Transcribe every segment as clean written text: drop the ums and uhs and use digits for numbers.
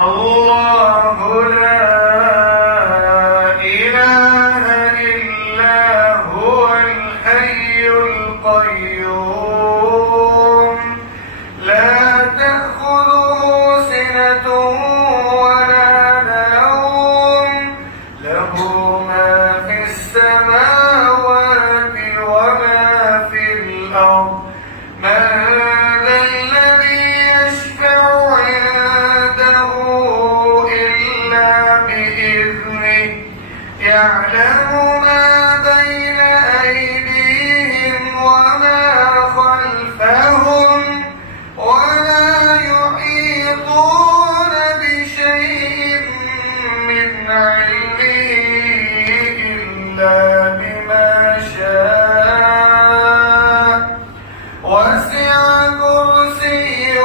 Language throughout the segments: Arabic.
الله لا إله إلا هو الحي القيوم لا تأخذه سنة ولا نوم له ما في السماوات وما في الأرض من ذا الذي يشفع عنده إلا بإذنه يعلم ما بين أيديهم وما خلفهم ولا يحيطون بشيء من علمه إلا بما شاء وسع كرسيه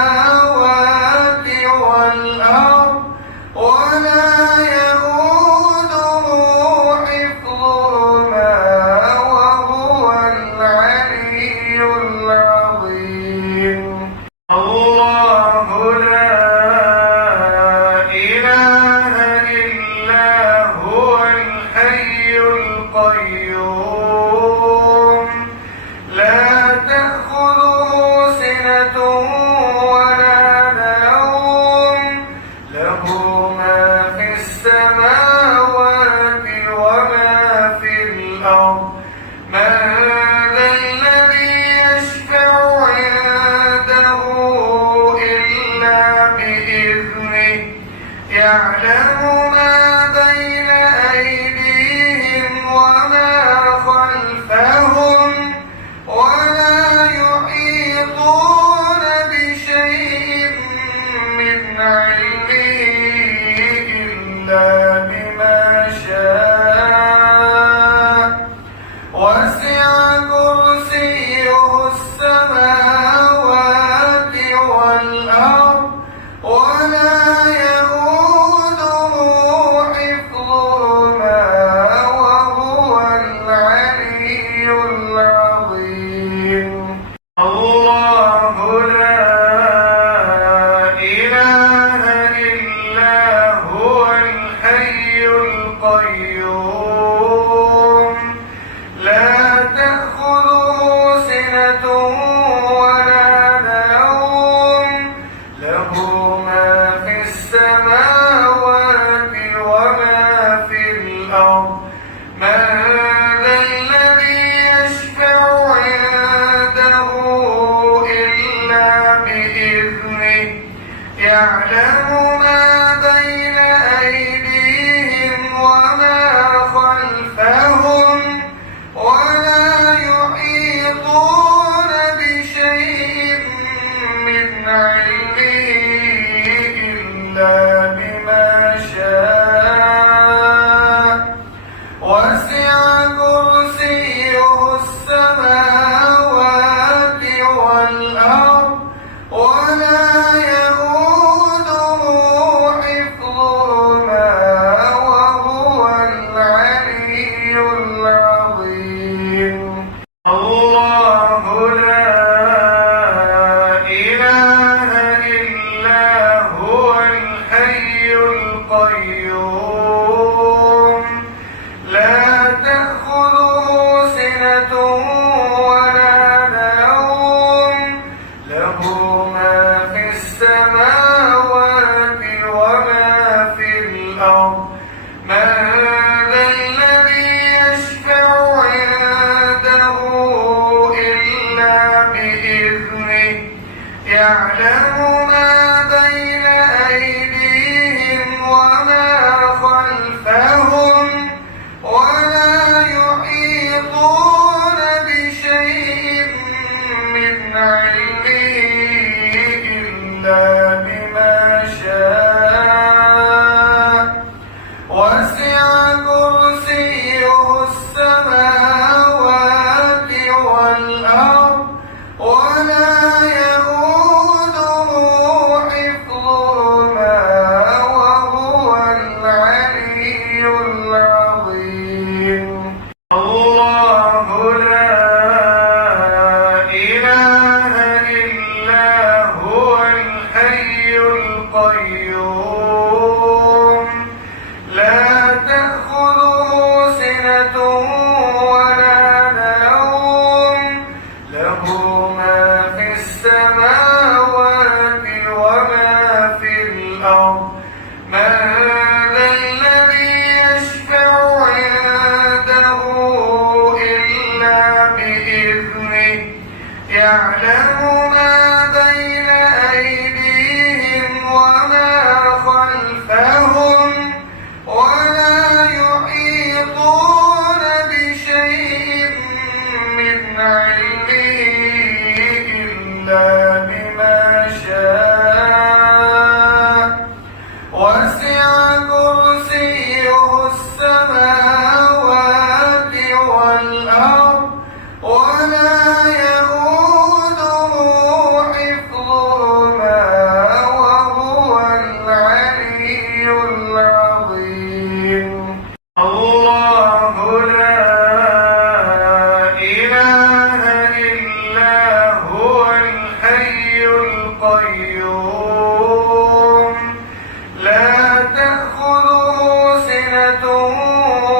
السماوات والأرض ولا يئوده حفظهما وهو العلي العظيم الله لا إله إلا هو الحي القيوم لا تأخذه سنة ولا نوم له ما في السماوات وما في الأرض من ذا الذي يشفع عنده إلا بإذنه يعلم ما بين أيديهم وما خلفهم ولا يحيطون بشيء من علمه إلا بما شاء وسع كرسيه السماوات والأرض ولا يئوده حفظهما وهو العلي العظيم الله لا إله إلا هو الحي القيوم لا تأخذه سنة ولا نوم له ما في السماوات وما في الأرض من ذا الذي يشفع عنده إلا بإذنه يعلم ما بين أيديهم وما خلفهم ولا يحيطون بشيء من علمه إلا بما شاء وسع كرسيه السماوات والأرض ولا يئوده حفظهما وهو العلي العظيم الله لا إله إلا هو الحي القيوم لا تأخذه سنة ولا نوم له ما في السماوات وما في الأرض من ذا الذي يشفع عنده إلا بإذنه يعلم ما بين أيديهم وما خلفهم القيوم لا تأخذه سنة ولا نوم له ما في السماوات وما في الأرض من ذا الذي يشفع عنده إلا بإذنه يعلم ما بين أيديهم وما خلفهم ولا يحيطون بشيء من علمه إلا بما شاء وسع كرسيه السماوات والأرض ولا يئوده حفظهما وهو العلي العظيم الله لا إله إلا هو الحي القيوم لا تأخذه سنة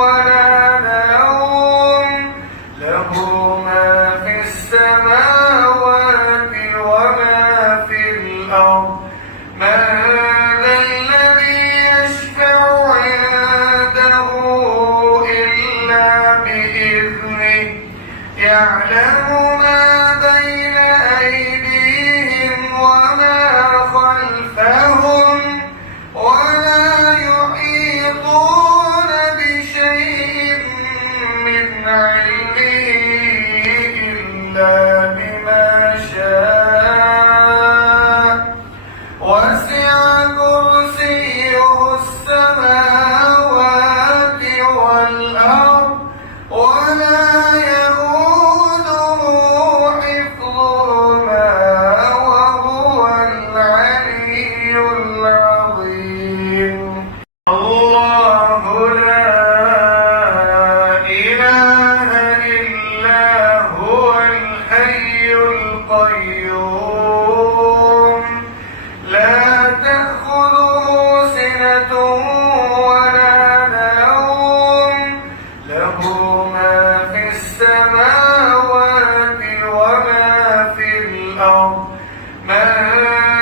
ولا نوم له ما في السماوات وما في الأرض من ذا الذي يشفع عنده إلا بإذنه يعلم ما بين أيديهم وما خلفهم ولا يحيطون بشيء من علمه إلا بما شاء وسع كرسيه السماوات والأرض ولا يئوده حفظهما وهو العلي العظيم الله لا إله إلا هو الحي القيوم لا تأخذه سنة ولا نوم له ما في السماوات وما في الأرض من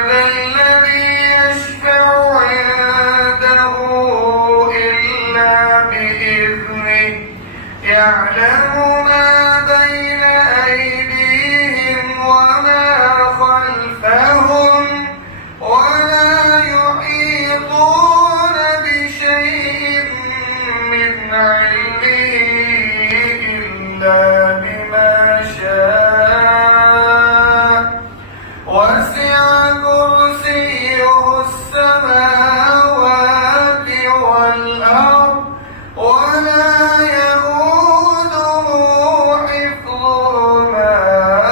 ذا الذي يشفع عنده إلا بإذنه يعلم ما بين أيديهم وما خلفهم ولا يحيطون بشيء من علمه إلا بما شاء وسع كرسيه السماوات والأرض ولا يئوده حفظهما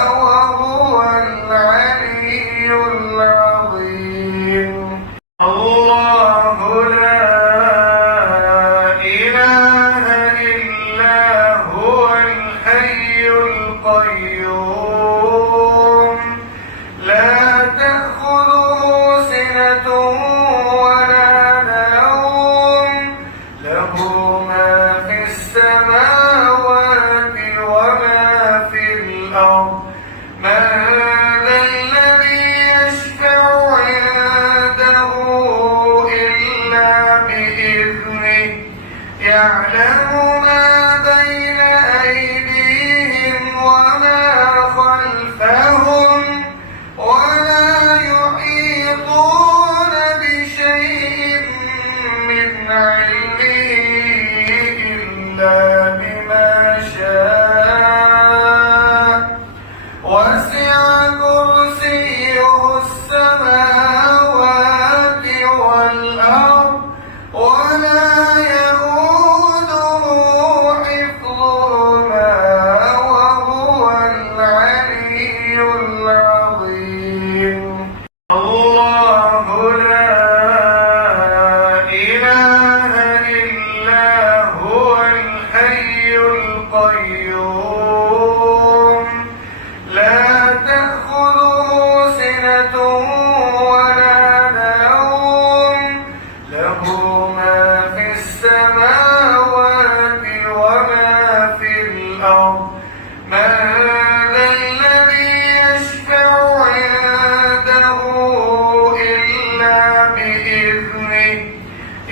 وهو العلي العظيم الله لا إله إلا هو الحي القيوم لا تأخذه سنة ولا نوم له ما في السماوات وما في الأرض من ذا الذي يشفع عنده إلا بإذنه يعلم ما بين أيديهم وما خلفهم ولا يحيطون بشيء من علمه إلا بما شاء وسع كرسيه السماوات والأرض ولا يئوده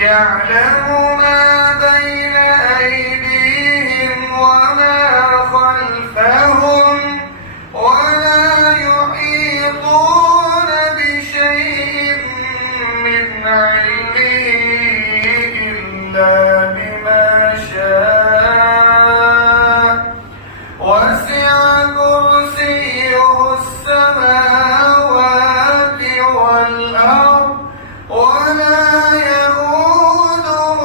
يعلم ما بين أيديهم وما خلفهم ولا يحيطون بشيء من علمه إلا بما شاء وسع كرسيه السماوات والأرض ولا يئوده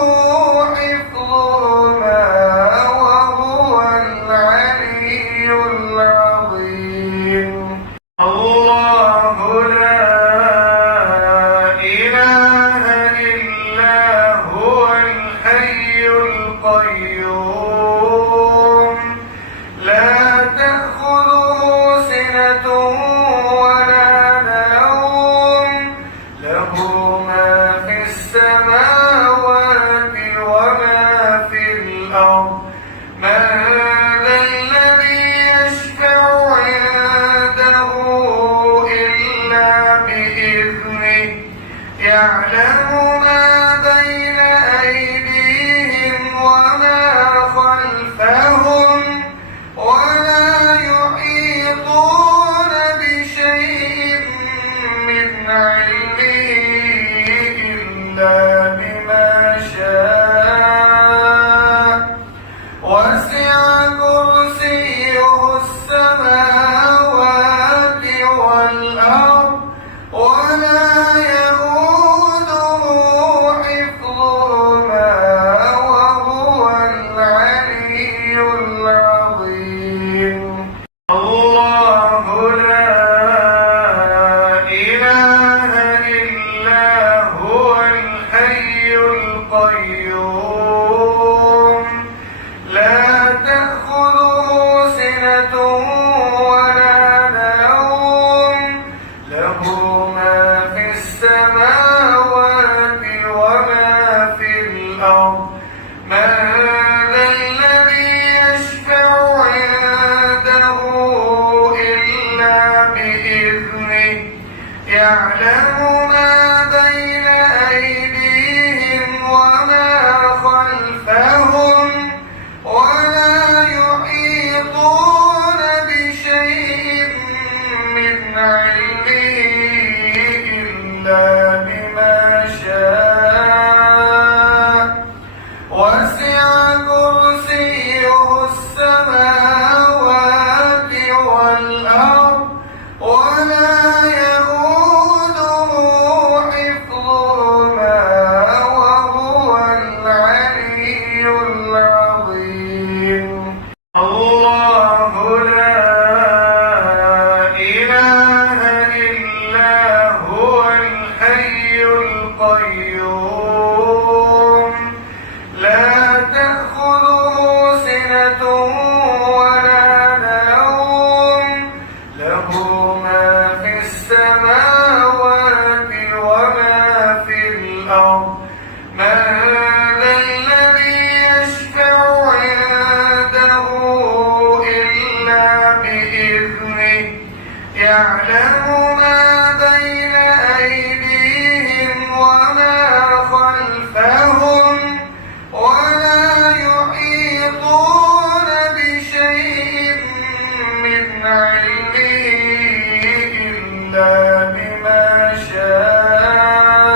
حفظهما وهو العلي العظيم الله لا إله إلا هو الحي القيوم لا تأخذه سنة ولا نوم له ما في السماوات وما في الأرض من ذا الذي يشفع عنده إلا بإذنه يعلم ما بين أيديهم وما خلفهم ولا يحيطون بشيء من علمه إلا بما شاء وسع كرسيه السماوات والأرض ولا يئوده حفظهما وهو العلي العظيم الله لا إله إلا هو الحي القيوم لا تأخذه سنة ولا نوم له ما في السماوات وما في الأرض من ذا الذي يشفع عنده إلا بإذنه يعلم ما بين أيديهم وما خلفهم ولا يحيطون بشيء من علمه إلا بما شاء وسع كرسيه السماوات والأرض ولا يئوده حفظهما وهو العلي العظيم الله لا إله إلا هو الحي القيوم لا تأخذه سنة ولا نوم له ما في السماوات وما في الأرض من ذا الذي يشفع عنده إلا بإذنه يعلم ما بين أيديهم وما خلفهم ولا يحيطون بشيء من علمه إلا بما شاء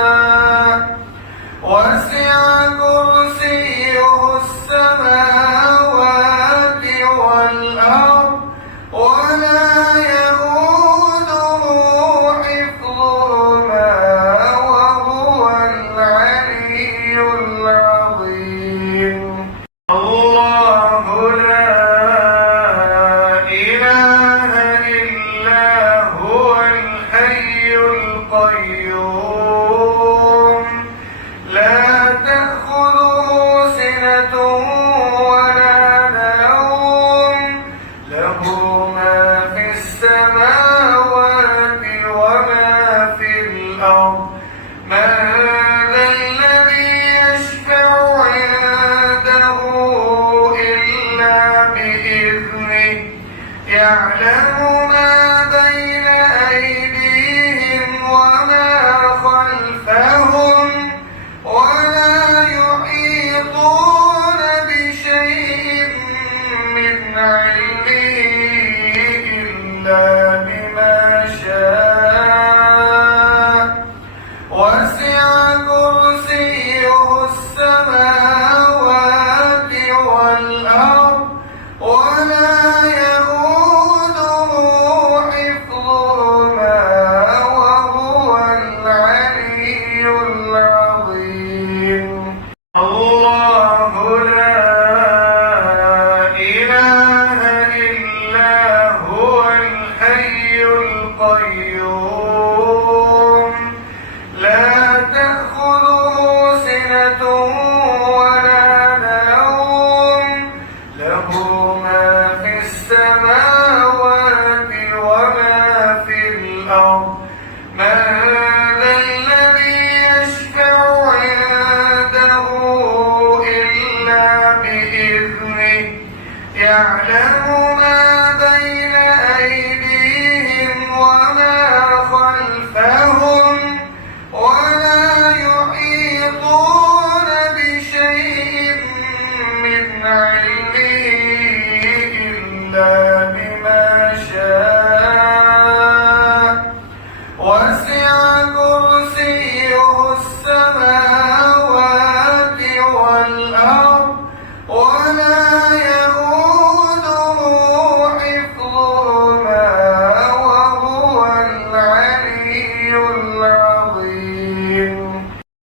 وسع كرسيه السماوات والأرض ولا يئوده حفظهما وهو العلي العظيم. الله لا إله إلا هو الحي القيوم لا تأخذه سنة ولا نوم له ما في السماوات وما في الأرض من ذا الذي يشفع عنده إلا بإذنه يعلم ما بين أيديهم وما خلفهم ولا يحيطون بشيء من علمه إلا بما شاء وسع كرسيه السماوات